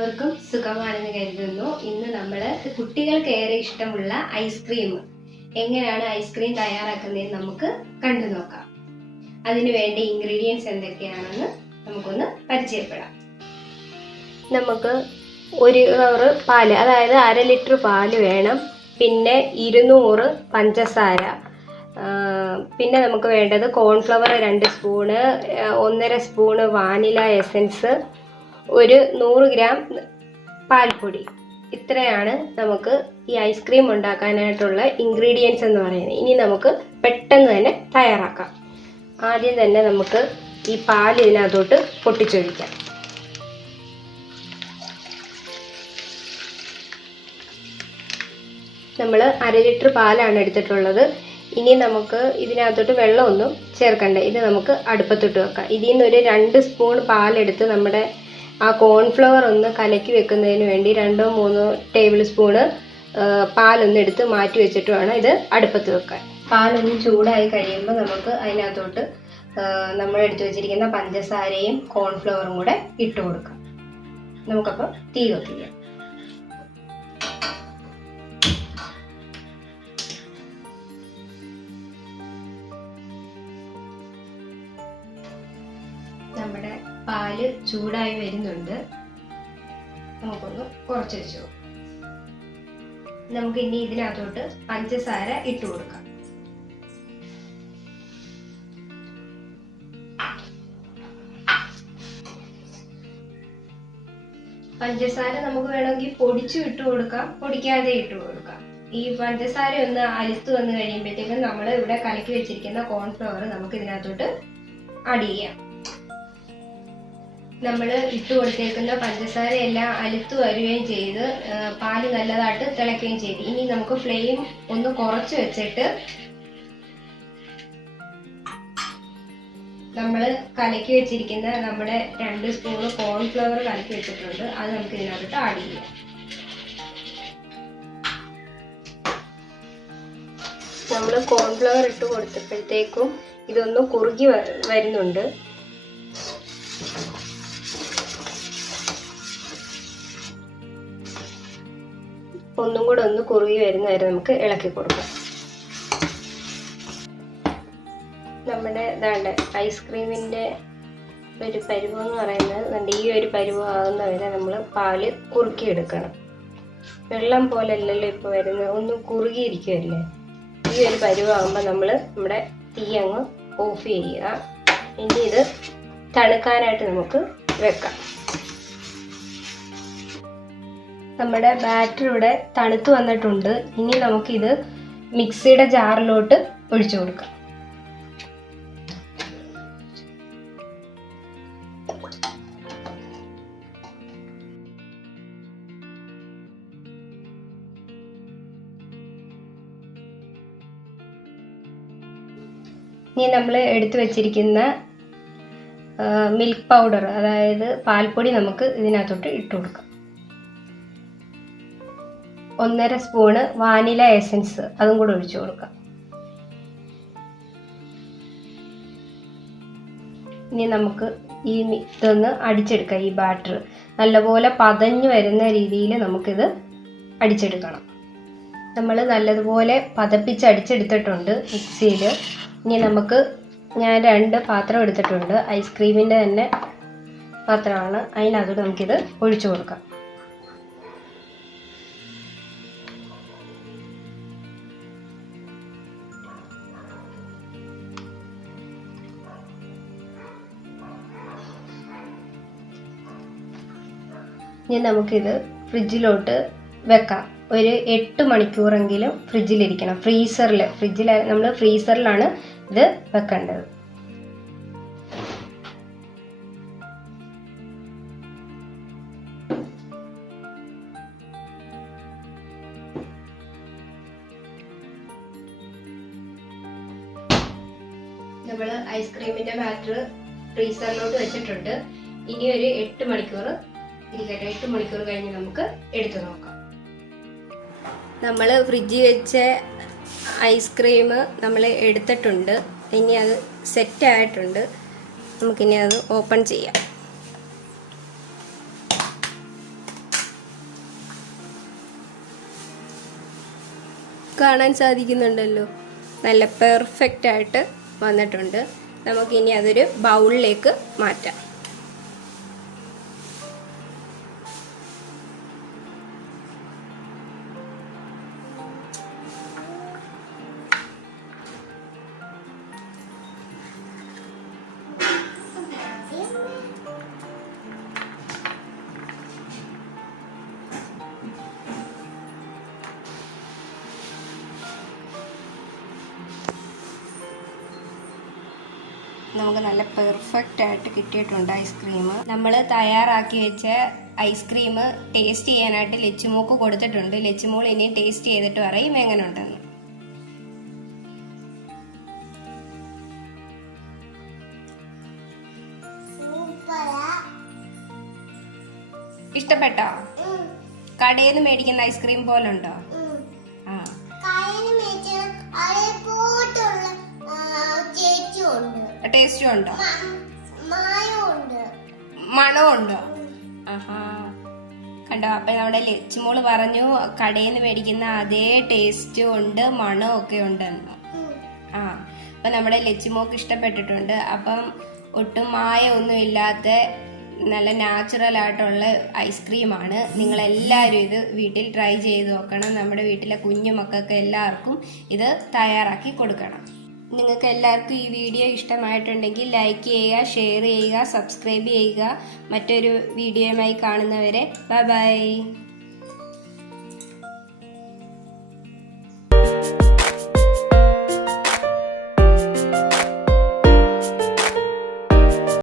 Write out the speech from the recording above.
എല്ലാവർക്കും സുഖമാണെന്ന് കരുതുന്നു. ഇന്ന് നമ്മൾ കുട്ടികൾക്ക് ഏറെ ഇഷ്ടമുള്ള ഐസ്ക്രീം എങ്ങനെയാണ് ഐസ്ക്രീം തയ്യാറാക്കുന്നതെന്ന് നമുക്ക് കണ്ടു നോക്കാം. അതിനു വേണ്ട ഇൻഗ്രീഡിയൻസ് എന്തൊക്കെയാണെന്ന് നമുക്കൊന്ന് പരിചയപ്പെടാം. നമുക്ക് 1 കവർ പാല്, അതായത് 1/2 ലിറ്റർ പാല് വേണം. പിന്നെ 200 പഞ്ചസാര, പിന്നെ നമുക്ക് വേണ്ടത് cornflour 2 spoon, 1.5 spoon vanilla essence, 100 gram പാൽപ്പൊടി. ഇത്രയാണ് നമുക്ക് ഈ ഐസ്ക്രീം ഉണ്ടാക്കാനായിട്ടുള്ള ഇൻഗ്രീഡിയൻസ് എന്ന് പറയുന്നത്. ഇനി നമുക്ക് പെട്ടെന്ന് തന്നെ തയ്യാറാക്കാം. ആദ്യം തന്നെ നമുക്ക് ഈ പാൽ ഇതിനകത്തോട്ട് പൊട്ടിച്ചൊഴിക്കാം. നമ്മൾ 1/2 ലിറ്റർ പാലാണ് എടുത്തിട്ടുള്ളത്. ഇനി നമുക്ക് ഇതിനകത്തോട്ട് വെള്ളമൊന്നും ചേർക്കണ്ട. ഇത് നമുക്ക് അടുപ്പത്തോട്ട് വെക്കാം. ഇതിൽ നിന്ന് ഒരു 2 സ്പൂൺ പാലെടുത്ത് നമ്മുടെ ആ കോൺഫ്ലവർ ഒന്ന് കലക്കി വെക്കുന്നതിന് വേണ്ടി 2-3 ടേബിൾ സ്പൂണ് പാലൊന്ന് എടുത്ത് മാറ്റി വെച്ചിട്ട് വേണം ഇത് അടുപ്പത്ത് വെക്കാൻ. പാലൊന്ന് ചൂടായി കഴിയുമ്പോൾ നമുക്ക് അതിനകത്തോട്ട് നമ്മൾ എടുത്തു വെച്ചിരിക്കുന്ന പഞ്ചസാരയും കോൺഫ്ലവറും കൂടെ ഇട്ട് കൊടുക്കാം. നമുക്കപ്പോൾ തീ കത്തിക്കാം. നമ്മുടെ പാല് ചൂടായി വരുന്നുണ്ട്. നമുക്കൊന്ന് കുറച്ച് വെച്ചു. നമുക്ക് ഇനി ഇതിനകത്തോട്ട് പഞ്ചസാര ഇട്ട് കൊടുക്കാം. പഞ്ചസാര നമുക്ക് വേണമെങ്കിൽ പൊടിച്ചു ഇട്ട് കൊടുക്കാം, പൊടിക്കാതെ ഇട്ട് കൊടുക്കാം. ഈ പഞ്ചസാര ഒന്ന് അലുത്ത് വന്നു കഴിയുമ്പോഴത്തേക്കും നമ്മൾ ഇവിടെ കലക്കി വെച്ചിരിക്കുന്ന കോൺഫ്ലവർ നമുക്ക് ഇതിനകത്തോട്ട് ആഡ് ചെയ്യാം. നമ്മൾ ഇട്ട് കൊടുത്തേക്കുന്ന പഞ്ചസാര എല്ലാം അലുത്ത് വരികയും ചെയ്ത് പാല് നല്ലതായിട്ട് തിളയ്ക്കുകയും ചെയ്തു. ഇനി നമുക്ക് ഫ്ലെയിം ഒന്ന് കുറച്ച് വെച്ചിട്ട് നമ്മൾ കലക്കി വെച്ചിരിക്കുന്ന നമ്മുടെ 2 സ്പൂൺ കോൺഫ്ലവർ കലക്കി വെച്ചിട്ടുണ്ട്. അത് നമുക്ക് ഇതിനകത്ത് ആഡ് ചെയ്യാം. നമ്മൾ കോൺഫ്ലവർ ഇട്ട് കൊടുത്തപ്പോഴത്തേക്കും ഇതൊന്ന് കുറുകി വരുന്നുണ്ട്. ഒന്നും കൂടെ ഒന്ന് കുറുകി വരുന്നവരെ നമുക്ക് ഇളക്കി കൊടുക്കാം. നമ്മുടെ ഇതാണ്ട് ഐസ്ക്രീമിൻ്റെ ഒരു പരുവം എന്ന് പറയുന്നത് ഈ ഒരു പരുവം ആകുന്നവരെ നമ്മൾ പാല് കുറുക്കിയെടുക്കണം. വെള്ളം പോലെ അല്ലല്ലോ ഇപ്പോൾ വരുന്നത്, ഒന്ന് കുറുകിയിരിക്കുമല്ലേ. ഈ ഒരു പരുവാകുമ്പോൾ നമ്മൾ നമ്മുടെ തീ അങ്ങ് ഓഫ് ചെയ്യുക. ഇനി ഇത് തണുക്കാനായിട്ട് നമുക്ക് വെക്കാം. നമ്മുടെ ബാറ്റർ ഇവിടെ തണുത്ത് വന്നിട്ടുണ്ട്. ഇനി നമുക്കിത് മിക്സിയുടെ ജാറിലോട്ട് ഒഴിച്ചു കൊടുക്കാം. ഇനി നമ്മൾ എടുത്തു വച്ചിരിക്കുന്ന മിൽക്ക് പൗഡർ, അതായത് പാൽപ്പൊടി, നമുക്ക് ഇതിനകത്തോട്ട് ഇട്ട് കൊടുക്കാം. 1.5 സ്പൂണ് വാനില എസൻസ്, അതും കൂടെ ഒഴിച്ചു കൊടുക്കാം. ഇനി നമുക്ക് ഇതൊന്ന് അടിച്ചെടുക്കാം. ഈ ബാറ്റർ നല്ലപോലെ പതഞ്ഞു വരുന്ന രീതിയിൽ നമുക്കിത് അടിച്ചെടുക്കണം. നമ്മൾ നല്ലതുപോലെ പതപ്പിച്ച് അടിച്ചെടുത്തിട്ടുണ്ട് മിക്സിയിൽ. ഇനി ഞാൻ 2 പാത്രം എടുത്തിട്ടുണ്ട്. ഐസ്ക്രീമിൻ്റെ തന്നെ പാത്രമാണ്. അതിനകത്തോട്ട് നമുക്കിത് ഒഴിച്ചു കൊടുക്കാം. ഇനി നമുക്കിത് ഫ്രിഡ്ജിലോട്ട് വെക്കാം. ഒരു 8 മണിക്കൂറെങ്കിലും ഫ്രിഡ്ജിലിരിക്കണം. നമ്മൾ ഫ്രീസറിലാണ് ഇത് വെക്കേണ്ടത്. നമ്മൾ ഐസ്ക്രീമിൻ്റെ ബാറ്റർ ഫ്രീസറിലോട്ട് വെച്ചിട്ടുണ്ട്. ഇനി ഒരു 8 മണിക്കൂർ ഇരിക്കട്ടെ. 8 മണിക്കൂർ കഴിഞ്ഞ് നമുക്ക് എടുത്തു നോക്കാം. നമ്മൾ ഫ്രിഡ്ജിൽ വെച്ച ഐസ്ക്രീം നമ്മൾ എടുത്തിട്ടുണ്ട്. ഇനി അത് സെറ്റായിട്ടുണ്ട്. നമുക്കിനി അത് ഓപ്പൺ ചെയ്യാം. കാണാൻ സാധിക്കുന്നുണ്ടല്ലോ. നല്ല പെർഫെക്റ്റ് ആയിട്ട് വന്നിട്ടുണ്ട്. നമുക്കിനി അതൊരു ബൗളിലേക്ക് മാറ്റാം. നമുക്ക് നല്ല പെർഫെക്റ്റ് ആയിട്ട് കിട്ടിയിട്ടുണ്ട് ഐസ്ക്രീം. നമ്മൾ തയ്യാറാക്കി വെച്ച ഐസ്ക്രീം ടേസ്റ്റ് ചെയ്യാനായിട്ട് ലച്ചുമോക്ക് കൊടുത്തിട്ടുണ്ട്. ലച്ചുമോൾ ഇനി ടേസ്റ്റ് ചെയ്തിട്ട് പറയും എങ്ങനെ ഉണ്ടെന്ന്. ഇഷ്ടപ്പെട്ടോ? കടയിൽ നിന്ന് മേടിക്കുന്ന ഐസ്ക്രീം പോലെ ഉണ്ടോ? ടേസ്റ്റും ഉണ്ടോ? മണമുണ്ടോ? ആഹാ, കണ്ടോ? അപ്പൊ നമ്മുടെ ലച്ചുമോള് പറഞ്ഞു കടയിൽ നിന്ന് മേടിക്കുന്ന അതേ ടേസ്റ്റും ഉണ്ട്, മണവും ഒക്കെ ഉണ്ടെന്ന്. അപ്പൊ നമ്മുടെ ലച്ചുമോക്ക് ഇഷ്ടപ്പെട്ടിട്ടുണ്ട്. അപ്പം ഒട്ടും മായമൊന്നും ഇല്ലാത്ത നല്ല നാച്ചുറൽ ആയിട്ടുള്ള ഐസ്ക്രീമാണ്. നിങ്ങളെല്ലാവരും ഇത് വീട്ടിൽ ട്രൈ ചെയ്ത് നോക്കണം. നമ്മുടെ വീട്ടിലെ കുഞ്ഞു മക്കൾക്ക് എല്ലാവർക്കും ഇത് തയ്യാറാക്കി കൊടുക്കണം. നിങ്ങൾക്ക് എല്ലാവർക്കും ഈ വീഡിയോ ഇഷ്ടമായിട്ടുണ്ടെങ്കിൽ ലൈക്ക് ചെയ്യുക, ഷെയർ ചെയ്യുക, സബ്സ്ക്രൈബ് ചെയ്യുക. മറ്റൊരു വീഡിയോയുമായി കാണുന്നവരെ ബൈ ബൈ.